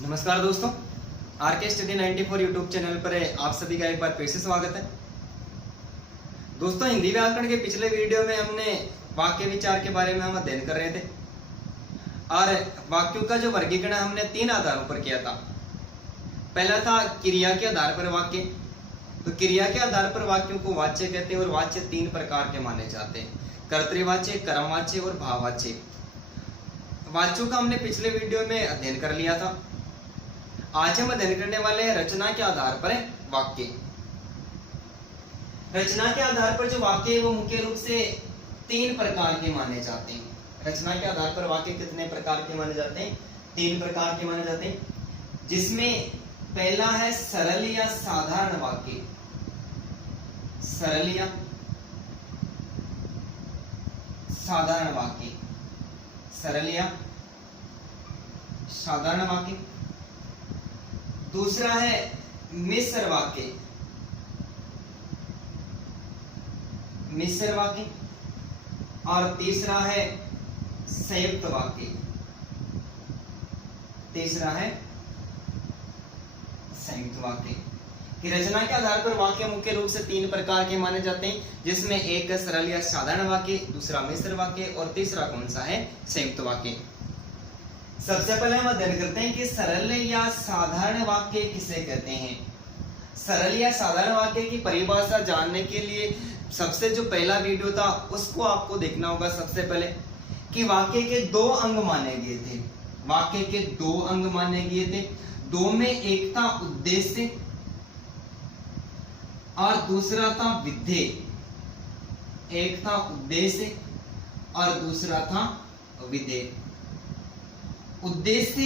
नमस्कार दोस्तों, R K study 94 YouTube channel पर आप सभी का एक बार फिर से स्वागत है। दोस्तों, हिंदी व्याकरण के पिछले वीडियो में हमने वाक्य विचार के बारे में हम अध्ययन कर रहे थे और वाक्यों का जो वर्गीकरण हमने 3 आधारों पर किया था। पहला था क्रिया के आधार पर वाक्य। तो क्रिया के आधार पर वाक्यों को वाच्य कहते हैं और वाच्य 3 प्रकार के माने जाते हैं: कर्तृवाच्य, कर्मवाच्य और भाववाच्य। वाच्यों का हमने पिछले वीडियो में अध्ययन कर लिया था। आज हम अध्ययन करने वाले हैं रचना के आधार पर वाक्य। रचना के आधार पर जो वाक्य है वो मुख्य रूप से 3 प्रकार के माने जाते हैं। रचना के आधार पर वाक्य कितने प्रकार के माने जाते हैं? 3 प्रकार के माने जाते हैं, जिसमें पहला है सरल या साधारण वाक्य। सरल या साधारण वाक्य, सरल या साधारण वाक्य। दूसरा है मिश्र वाक्य, मिश्र वाक्य। और तीसरा है संयुक्त वाक्य, तीसरा है संयुक्त वाक्य। कि रचना के आधार पर वाक्य मुख्य रूप से 3 प्रकार के माने जाते हैं, जिसमें एक सरल या साधारण वाक्य, दूसरा मिश्र वाक्य और तीसरा कौन सा है? संयुक्त वाक्य। सबसे पहले हम अध्ययन करते हैं कि सरल या साधारण वाक्य किसे कहते हैं। सरल या साधारण वाक्य की परिभाषा जानने के लिए सबसे जो पहला वीडियो था उसको आपको देखना होगा। सबसे पहले कि वाक्य के 2 अंग माने गए थे। वाक्य के 2 अंग माने गए थे। 2 में एक था उद्देश्य और दूसरा था विधेय। एक था उद्देश्य और दूसरा था विधेय। उद्देश्य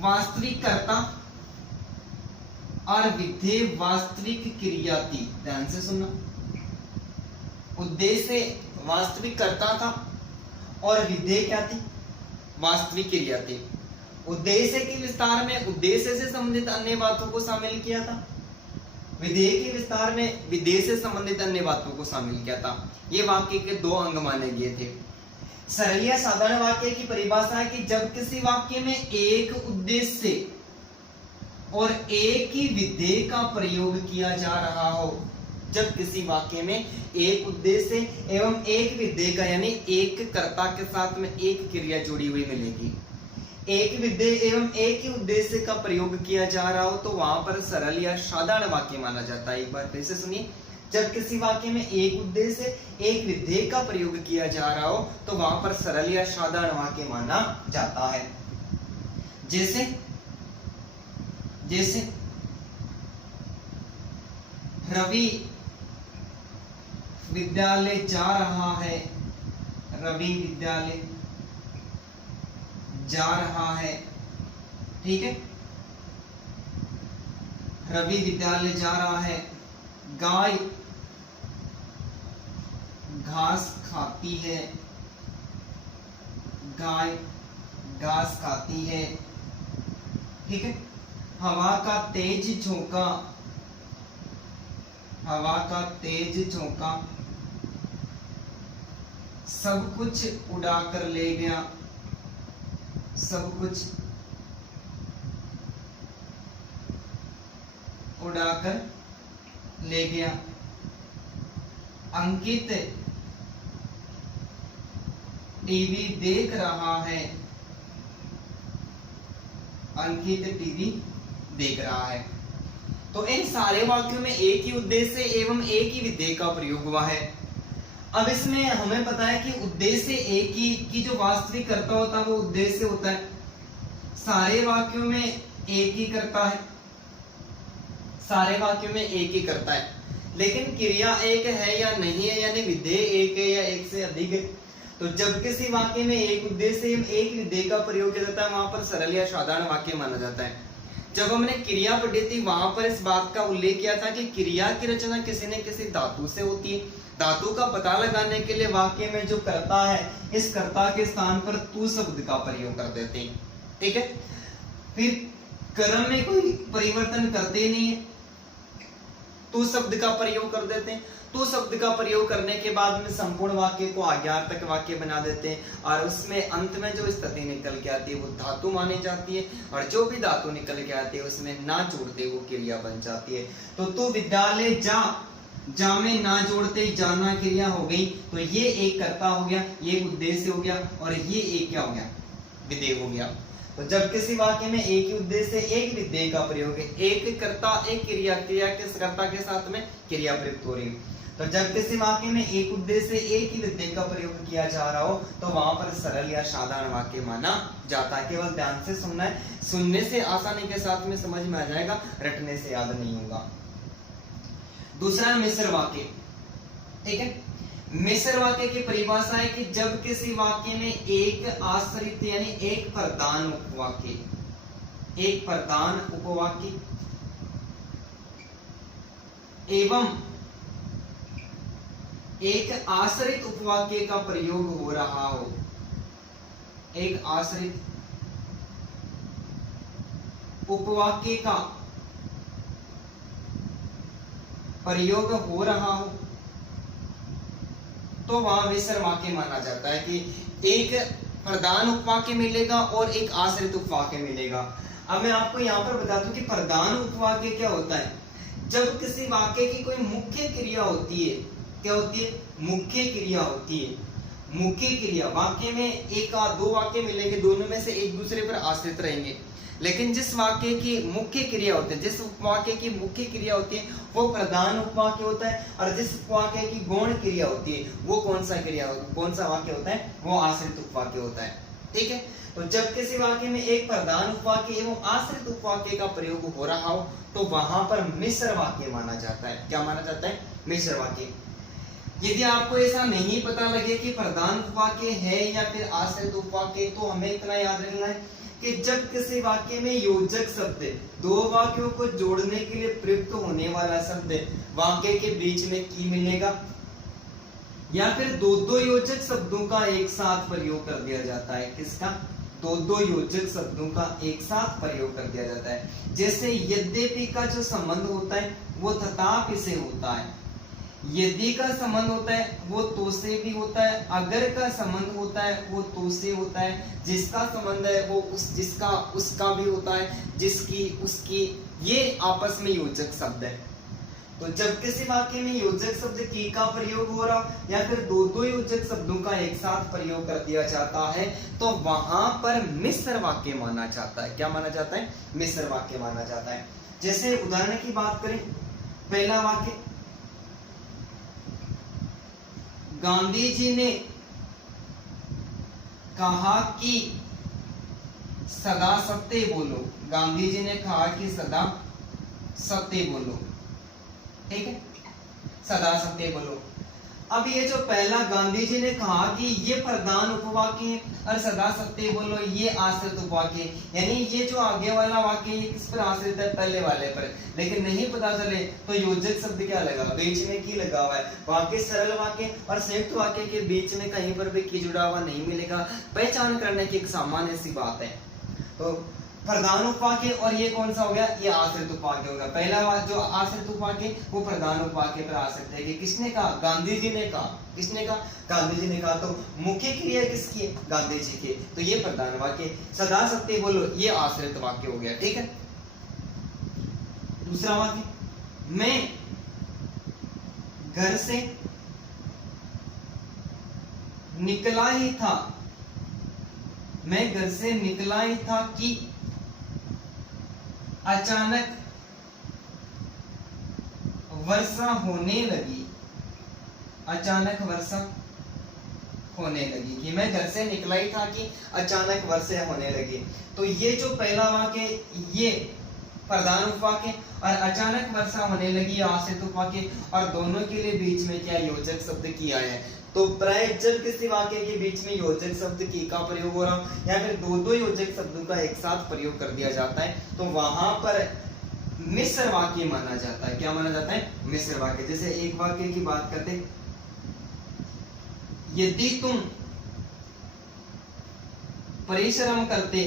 वास्तविक कर्ता और विधेय वास्तविक क्रिया थी। ध्यान से सुनना। उद्देश्य वास्तविक कर्ता था और विधेय क्या थी? वास्तविक क्रिया थी। उद्देश्य के विस्तार में उद्देश्य से संबंधित अन्य बातों को शामिल किया था। विधेय के विस्तार में विधेय से संबंधित अन्य बातों को शामिल किया था। ये वाक्य के 2 अंग माने गए थे। सरल या साधारण वाक्य की परिभाषा है कि जब किसी वाक्य में एक उद्देश्य और एक ही विधेय का प्रयोग किया जा रहा हो। जब किसी वाक्य में एक उद्देश्य एवं एक विधेय का, यानी एक कर्ता के साथ में एक क्रिया जुड़ी हुई मिलेगी, एक विधेय एवं एक ही उद्देश्य का प्रयोग किया जा रहा हो, तो वहां पर सरल या साधारण वाक्य माना जाता है। एक बार फिर से सुनिए। जब किसी वाक्य में एक उद्देश्य एक विधेय का प्रयोग किया जा रहा हो तो वहां पर सरल या साधारण वाक्य माना जाता है। जैसे जैसे रवि विद्यालय जा रहा है। रवि विद्यालय जा रहा है। ठीक है। रवि विद्यालय जा रहा है। गाय घास खाती है। गाय घास खाती है। ठीक है। हवा का तेज झोंका। हवा का तेज झोंका सब कुछ उड़ाकर ले गया। सब कुछ उड़ाकर ले गया। अंकित टीवी देख रहा है। अंकित टीवी देख रहा है। तो इन सारे वाक्यों में एक ही उद्देश्य एवं एक ही विधेय का प्रयोग हुआ है। अब इसमें हमें पता है कि उद्देश्य एक ही की जो वास्तविक कर्ता होता है वो उद्देश्य होता है। सारे वाक्यों में एक ही करता है। सारे वाक्यों में एक ही करता है, लेकिन क्रिया एक है या नहीं है, यानी विधेय एक है या एक से अधिक है। तो जब किसी वाक्य में एक उद्देश्य एक विधेय का प्रयोग किया जाता है वहां पर सरल या साधारण वाक्य माना जाता है। जब हमने क्रिया पढ़ी थी वहां पर इस बात का उल्लेख किया था कि क्रिया की रचना किसी न किसी धातु से होती है। धातु का पता लगाने के लिए वाक्य में जो कर्ता है, इस कर्ता के स्थान पर तू शब्द का प्रयोग कर देते हैं। ठीक है। फिर क्रम में कोई परिवर्तन करते नहीं है। तू शब्द का प्रयोग कर देते हैं। तू शब्द का प्रयोग करने के बाद में संपूर्ण वाक्य को आज्ञार्थक वाक्य बना देते हैं और उसमें अंत में जो स्थिति निकल के आती है वो धातु मानी जाती है और जो भी धातु निकल के आती है उसमें ना जोड़ते वो क्रिया बन जाती है। तो तू विद्यालय जा, जा में ना जोड़ते जाना क्रिया हो गई। तो ये एक कर्ता हो गया, ये उद्देश्य हो गया और ये एक क्या हो गया, विधेय हो गया। तो जब किसी वाक्य में एक ही उद्देश्य एक विधेय का प्रयोग है, एक कर्ता एक क्रिया, क्रिया के कर्ता के साथ में क्रिया प्रयुक्त हो रही है। तो जब किसी वाक्य में एक उद्देश्य एक ही विधेय का प्रयोग किया जा रहा हो तो वहां पर सरल या साधारण वाक्य माना जाता है। केवल ध्यान से सुनना है, सुनने से आसानी के साथ में समझ में आ जाएगा, रटने से याद नहीं होगा। दूसरा मिश्र वाक्य, ठीक है। मिश्र वाक्य की परिभाषा है कि जब किसी वाक्य में एक आश्रित यानी एक प्रधान उपवाक्य, एक प्रधान उपवाक्य एवं एक आश्रित उपवाक्य का प्रयोग हो रहा हो, एक आश्रित उपवाक्य का प्रयोग हो रहा हो तो वहां मिश्र वाक्य माना जाता है कि एक प्रधान उपवाक्य मिलेगा और एक आश्रित उपवाक्य मिलेगा। अब मैं आपको यहाँ पर बता दूं कि प्रधान उपवाक्य क्या होता है। जब किसी वाक्य की कोई मुख्य क्रिया होती है, क्या होती है, मुख्य क्रिया होती है। मुख्य क्रिया वाक्य में एक दो वाक्य मिलेंगे, दोनों में से एक दूसरे पर आश्रित रहेंगे, लेकिन जिस वाक्य की मुख्य क्रिया होती है, जिस उपवाक्य की मुख्य क्रिया होती है वो प्रधान उपवाक्य होता है और जिस उपवाक्य की गौण क्रिया होती है वो कौन सा वाक्य होता है, वो आश्रित उपवाक्य होता है। ठीक है। तो जब किसी वाक्य में एक प्रधान उपवाक्य एवं आश्रित उपवाक्य का प्रयोग हो रहा हो तो वहां पर मिश्र वाक्य माना जाता है। क्या माना जाता है, मिश्र वाक्य। यदि आपको ऐसा नहीं पता लगे कि प्रधान उपवाक्य है या फिर आश्रित उपवाक्य, तो हमें इतना याद रखना है कि जब किसी वाक्य में योजक शब्द, दो वाक्यों को जोड़ने के लिए प्रयुक्त होने वाला शब्द वाक्य के बीच में की मिलेगा या फिर दो दो योजक शब्दों का एक साथ प्रयोग कर दिया जाता है। किसका, दो दो योजक शब्दों का एक साथ प्रयोग कर दिया जाता है। जैसे यद्यपि का जो संबंध होता है वो तथापि से होता है, यदि का संबंध होता है वो तो से भी होता है, अगर का संबंध होता है वो तो से होता है, जिसका संबंध है वो जिसका उसका भी होता है, जिसकी उसकी, ये आपस में योजक शब्द है। तो जब किसी वाक्य में योजक शब्द की का प्रयोग हो रहा या फिर दो दो योजक शब्दों का एक साथ प्रयोग कर दिया जाता है तो वहां पर मिश्र वाक्य माना जाता है। क्या माना जाता है, मिश्र वाक्य माना जाता है। जैसे उदाहरण की बात करें, पहला वाक्य, गांधी जी ने कहा कि सदा सत्य बोलो। गांधी जी ने कहा कि सदा सत्य बोलो। ठीक है, सदा सत्य बोलो। अब ये जो पहला गांधी जी ने कहा कि ये प्रधान उपवाक्य है और सदा सत्य बोलो ये आश्रित उपवाक्य, यानी ये जो आगे वाला वाक्य है किस पर आश्रित है, पहले वाले पर। लेकिन नहीं पता चले तो योजक शब्द क्या लगा, बीच में की लगा हुआ है। वाक्य सरल वाक्य और संयुक्त वाक्य के बीच में कहीं पर भी की जुड़ा हुआ नहीं मिलेगा। पहचान करने की एक सामान्य सी बात है। तो प्रधान उपवाक्य और ये कौन सा हो गया, ये आश्रित उपवाक्य होगा। पहला जो आश्रित उपवाक्य वो प्रधान उपवाक्य पर आश्रित है कि किसने कहा, गांधी जी ने कहा। किसने कहा, गांधी जी ने कहा। तो मुख्य क्रिया किसकी है, गांधी जी की। तो ये प्रधान वाक्य। सदा सत्य बोलो ये आश्रित वाक्य हो गया। ठीक है। दूसरा वाक्य, मैं घर से निकला ही था, मैं घर से निकला ही था कि अचानक वर्षा होने लगी। अचानक वर्षा होने लगी, कि मैं घर से निकला ही था कि अचानक वर्षा होने लगी। तो ये जो पहला वाक्य ये प्रधान उपवाक्य और अचानक वर्षा होने लगी आश्रित उपवाक्य, और दोनों के लिए बीच में क्या योजक शब्द किया है। तो प्राय जब किसी वाक्य के बीच में योजक शब्द की का प्रयोग हो रहा या फिर दो दो योजक शब्दों का एक साथ प्रयोग कर दिया जाता है तो वहां पर मिश्र वाक्य माना जाता है। क्या माना जाता है, मिश्र वाक्य। जैसे एक वाक्य की बात करते, यदि तुम परिश्रम करते,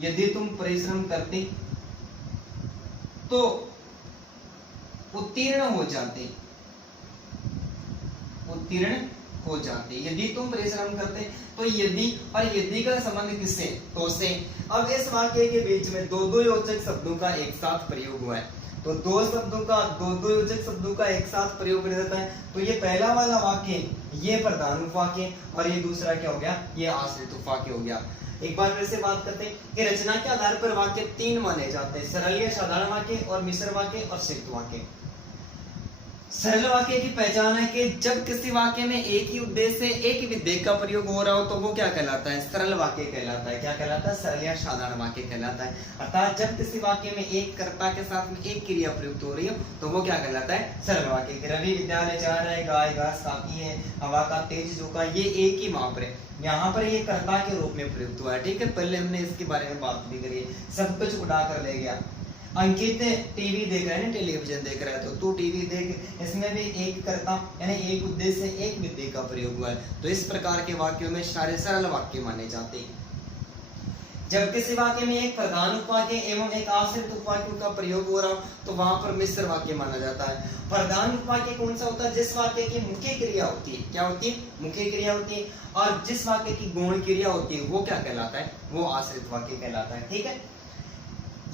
यदि तुम परिश्रम करते तो उत्तीर्ण हो जाते, उत्तीर्ण हो जाते। यदि तुम परिश्रम करते, तो यदि और यदि का संबंध किससे, तो से। अब इस वाक्य के बीच में दो दो योजक शब्दों का एक साथ प्रयोग हुआ है, तो दो दो योजक शब्दों का एक साथ प्रयोग कर देता है। तो ये पहला वाला वाक्य ये प्रधान उपवाक्य और ये दूसरा क्या हो गया, ये आश्रित उपवाक्य हो गया। एक बार फिर से बात करते हैं कि रचना के आधार पर वाक्य तीन माने जाते हैं, सरल या साधारण वाक्य और मिश्र वाक्य और संयुक्त वाक्य। सरल वाक्य की पहचान है कि जब किसी वाक्य में एक ही उद्देश्य से एक विधेय का प्रयोग हो रहा हो तो वो क्या कहलाता है, सरल वाक्य कहलाता है। क्या कहलाता है, सरल या साधारण वाक्य कहलाता है। अर्थात जब किसी वाक्य में एक कर्ता के साथ में एक क्रिया प्रयुक्त हो रही हो तो वो क्या कहलाता है, सरल वाक्य। रवि विद्यालय जा रहा है, गाय घास खाती है, हवा का तेज झोंका, ये एक ही वहां पर यहाँ पर ये कर्ता के रूप में प्रयुक्त हुआ है। ठीक है, पहले हमने इसके बारे में बात भी करी है। सब कुछ उड़ा कर ले गया। अंकित टीवी देख रहा है ना, टेलीविजन देख रहा है, तो तू टीवी देख, इसमें भी एक कर्ता यानी एक उद्देश्य से एक विधेय का प्रयोग हुआ है। तो इस प्रकार के वाक्यों में सारे सरल वाक्य माने जाते हैं। जब किसी वाक्य में एक प्रधान उपवाक्य एवं एक आश्रित उपवाक्य का प्रयोग हो रहा हो तो वहां पर मिश्र वाक्य माना जाता है। प्रधान उपवाक्य कौन सा होता है, जिस वाक्य की मुख्य क्रिया होती है, क्या होती है, मुख्य क्रिया होती है, और जिस वाक्य की गौण क्रिया होती है वो क्या कहलाता है, वो आश्रित वाक्य कहलाता है। ठीक है,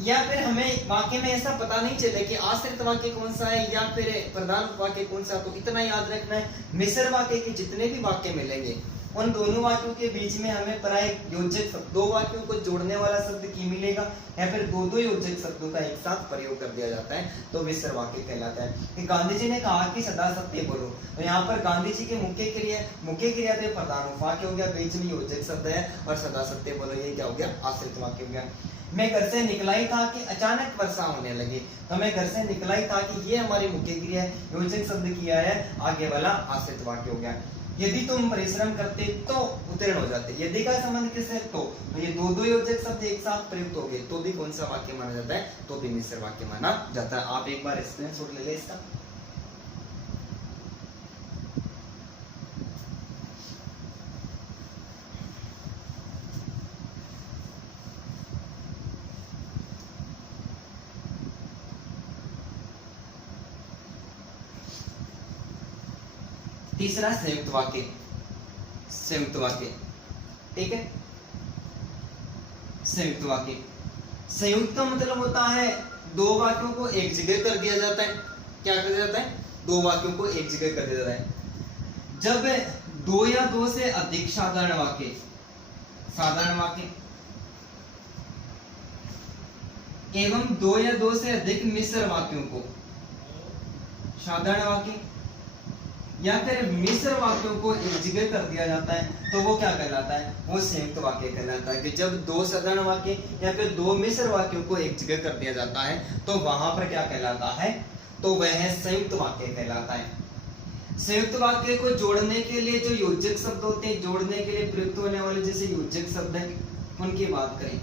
या फिर हमें वाक्य में ऐसा पता नहीं चले कि आश्रित वाक्य कौन सा है या फिर प्रधान वाक्य कौन सा, तो इतना याद रखना है, मिश्र वाक्य के जितने भी वाक्य मिलेंगे उन दोनों वाक्यों के बीच में हमें प्राय योजक शब्द, दो वाक्यों को जोड़ने वाला शब्द की मिलेगा या फिर दो दो योजक शब्दों का एक साथ प्रयोग कर दिया जाता है तो मिश्र वाक्य कहलाता है। कि गांधी जी ने कहा कि सदा सत्य बोलो, तो यहाँ पर गांधी जी की मुख्य क्रिया तो प्रधान वाक्य हो गया, बीच में योजक शब्द है, और सदा सत्य बोलो ये क्या हो गया, आश्रित वाक्य हो गया। मैं घर से निकला ही था कि अचानक वर्षा होने लगी, तो मैं घर से निकला ही था कि ये हमारी मुख्य क्रिया है, योजक शब्द किया है, आगे वाला आश्रित वाक्य हो गया। यदि तुम परिश्रम करते तो उत्तीर्ण हो जाते, यदि का संबंध किससे, तो ये दो दो योजक शब्द एक साथ प्रयुक्त हो गए तो भी कौन सा वाक्य माना जाता है, तो भी मिश्र वाक्य माना जाता है। आप एक बार स्क्रीनशॉट ले ले इसका। तीसरा संयुक्त वाक्य, संयुक्त वाक्य। ठीक है, संयुक्त वाक्य, संयुक्त का मतलब होता है दो वाक्यों को एक जगह कर दिया जाता है। क्या कर दिया जाता है, दो वाक्यों को एक जगह कर दिया जाता है। जब दो या दो से अधिक साधारण वाक्य एवं दो या दो से अधिक मिश्र वाक्यों को, साधारण वाक्य या फिर मिश्र वाक्यों को एक जगह कर दिया जाता है तो वो क्या कहलाता है, वो संयुक्त वाक्य कहलाता है। कि जब दो साधारण वाक्य या फिर दो मिश्र वाक्यों को एक जगह कर दिया जाता है तो वहां पर क्या कहलाता है, तो वह संयुक्त वाक्य कहलाता है। संयुक्त वाक्य को जोड़ने के लिए जो योजक शब्द होते हैं, जोड़ने के लिए प्रयुक्त होने वाले जैसे योजक शब्द है, उनकी बात करें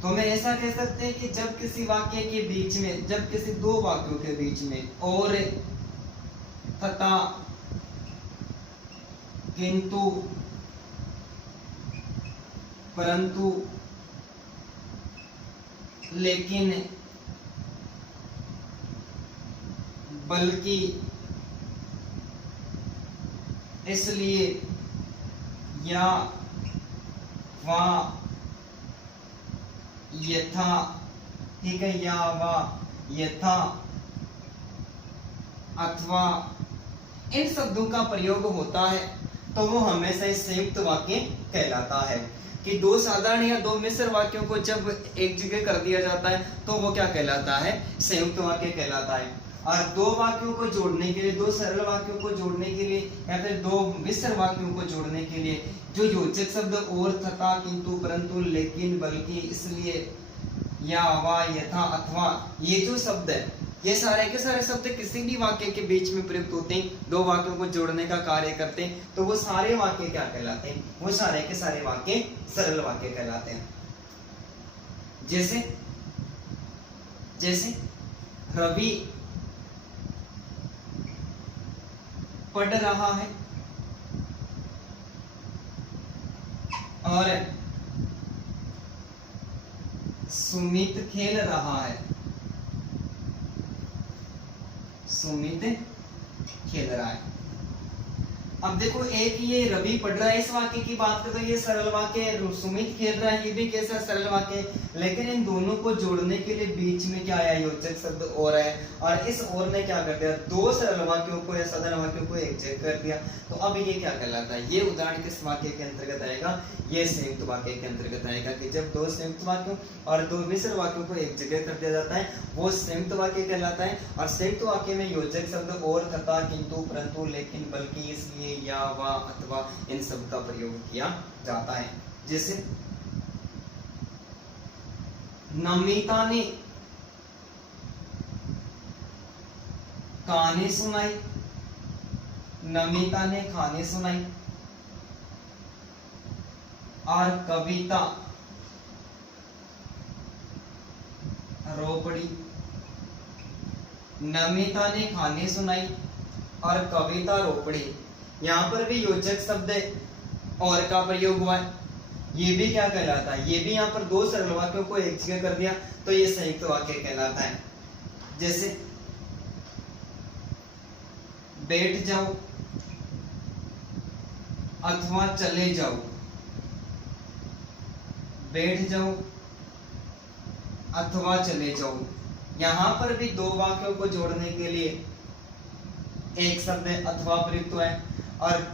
तो हम ऐसा कह सकते हैं कि जब किसी वाक्य के बीच में, जब किसी दो वाक्यों के बीच में और तथा, किंतु, परंतु, लेकिन, बल्कि, इसलिए, या, वा, यथा, ठीक है, या, वा, यथा, अथवा, इन शब्दों का प्रयोग होता है तो वो हमेशा संयुक्त वाक्य कहलाता है। कि दो साधारण या दो मिश्र वाक्यों को जब एक जगह कर दिया जाता है तो वो क्या कहलाता है, संयुक्त वाक्य कहलाता है। और दो वाक्यों को जोड़ने के लिए, दो सरल वाक्यों को जोड़ने के लिए या फिर दो मिश्र वाक्यों को जोड़ने के लिए जो योजक शब्द और, तथा, किंतु, परंतु, लेकिन, बल्कि, इसलिए, या, वा, यथा, अथवा, ये जो शब्द है, ये सारे के सारे शब्द किसी भी वाक्य के बीच में प्रयुक्त होते हैं, दो वाक्यों को जोड़ने का कार्य करते हैं, तो वो सारे वाक्य क्या कहलाते हैं, वो सारे के सारे वाक्य सरल वाक्य कहलाते हैं। जैसे जैसे रवि पढ़ रहा है और सुमित खेल रहा है। सुमित खेल रहा है। अब देखो एक ये रवि पढ़ रहा है, इस वाक्य की बात करें तो ये सरल वाक्य, सुमित खेल रहा है ये भी कैसा सरल वाक्य है, लेकिन इन दोनों को जोड़ने के लिए बीच में क्या आया, योजक शब्द और है, और इस और ने क्या कर दिया, दो सरल वाक्यों को या साधारण वाक्यों को एक जगह कर दिया। तो अब ये क्या कहलाता है, ये उदाहरण किस वाक्य के अंतर्गत आएगा, ये संयुक्त वाक्य के अंतर्गत आएगा कि जब दो संयुक्त वाक्यों और दो मिश्र वाक्यों को एक जगह कर दिया जाता है वो संयुक्त वाक्य कहलाता है। और संयुक्त वाक्य में योजक शब्द और, तथा, किंतु, परंतु, लेकिन, बल्कि, इसलिए, या, व, अथवा इन सब का प्रयोग किया जाता है। जैसे नमिता ने कहानी सुनाई, नमिता ने कहानी सुनाई, और कविता रो पड़ी। नमिता ने कहानी सुनाई और कविता रो पड़ी, यहाँ पर भी योजक शब्द और का प्रयोग हुआ है। ये भी क्या कहलाता है, ये भी यहाँ पर दो सरल वाक्यों को एक जगह कर दिया तो ये संयुक्त वाक्य कहलाता है। जैसे बैठ जाओ अथवा चले जाओ, बैठ जाओ अथवा चले जाओ, यहां पर भी दो वाक्यों को जोड़ने के लिए एक शब्द अथवा प्रयुक्त हुआ है। और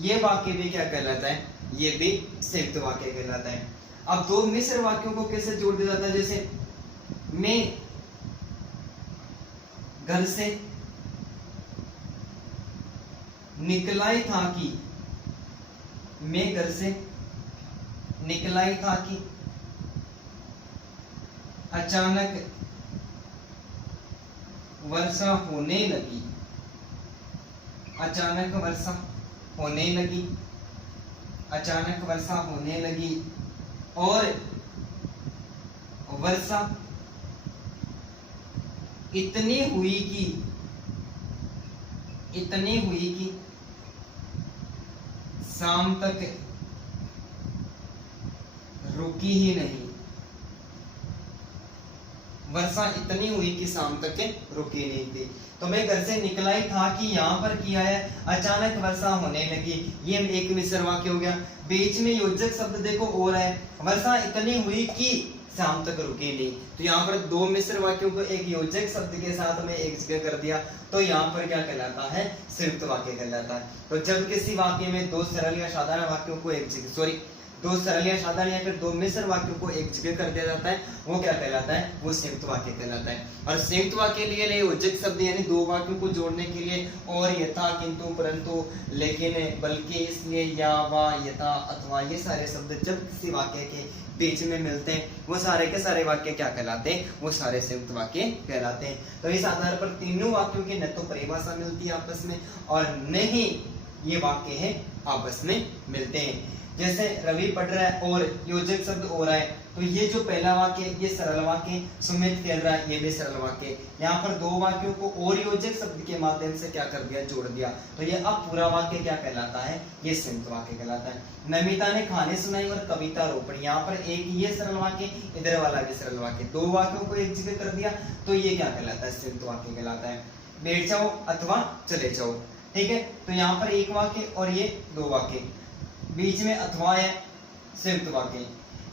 ये वाक्य भी क्या कहलाता है, ये भी संयुक्त वाक्य कहलाता है। अब दो मिश्र वाक्यों को कैसे जोड़ दिया जाता है, जैसे मैं घर से निकला ही था कि, मैं घर से निकला ही था कि अचानक वर्षा होने लगी, अचानक वर्षा होने लगी, अचानक वर्षा होने लगी, और वर्षा इतनी हुई कि, इतनी हुई कि शाम तक रुकी ही नहीं, वर्षा इतनी हुई कि शाम तक रुकी नहीं थी। तो मैं घर से निकला ही था कि यहाँ पर किया है अचानक वर्षा होने लगी, ये एक मिश्र वाक्य हो गया। बीच में योजक शब्द देखो और है, वर्षा इतनी हुई कि शाम तक रुकी नहीं, तो यहाँ पर दो मिश्र वाक्यों को एक योजक शब्द के साथ में एक जगह कर दिया तो यहाँ पर क्या कहलाता है, संयुक्त वाक्य कहलाता है। तो जब किसी वाक्य में दो सरल या साधारण वाक्यों को एक जगह, दो सरल या साधारण या फिर दो मिश्र वाक्यों को एक जगह कर दिया जाता है वो क्या कहलाता है, वो संयुक्त वाक्य कहलाता है। और संयुक्त वाक्य के लिए योजक शब्द यानी दो वाक्यों को जोड़ने के लिए और, यथा, किंतु, परंतु, लेकिन, बल्कि, इसलिए, या, व, यथा, अथवा ये सारे शब्द जब किसी वाक्य के बीच में मिलते हैं वो सारे के सारे वाक्य क्या कहलाते हैं, वो सारे संयुक्त वाक्य कहलाते हैं। तो इस आधार पर तीनों वाक्यों की न तो परिभाषा मिलती है आपस में और न ही ये वाक्य है आपस में मिलते हैं। जैसे रवि पढ़ रहा है और योजक शब्द और है, तो ये जो पहला वाक्य ये सरल वाक्य, सुमित खेल रहा है ये भी सरल वाक्य, यहाँ पर दो वाक्यों को और योजक शब्द के माध्यम से क्या कर दिया, जोड़ दिया, तो ये अब पूरा वाक्य क्या कहलाता है, ये संयुक्त वाक्य कहलाता है। नमिता ने कहानी सुनाई और कविता रो पड़ी, यहाँ पर एक ये सरल वाक्य, इधर वाला भी सरल वाक्य, दो वाक्यों को एक जगह कर दिया तो ये क्या कहलाता है, संयुक्त वाक्य कहलाता है। बैठ जाओ अथवा चले जाओ, ठीक है, तो यहाँ पर एक वाक्य और ये दो वाक्य, बीच में अथवा है, संयुक्त वाक्य।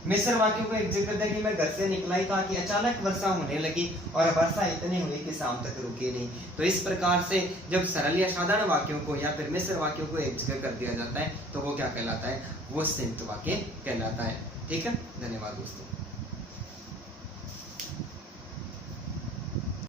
मिश्र वाक्यों को एक जगह देखिए, मैं घर से निकला ही था कि अचानक वर्षा होने लगी और वर्षा इतनी हुई कि शाम तक रुकी नहीं। तो इस प्रकार से जब सरल या साधारण वाक्यों को या फिर मिश्र वाक्यों को एक जगह कर दिया जाता है तो वो क्या कहलाता है, वो संयुक्त वाक्य कहलाता है। ठीक है, धन्यवाद दोस्तों।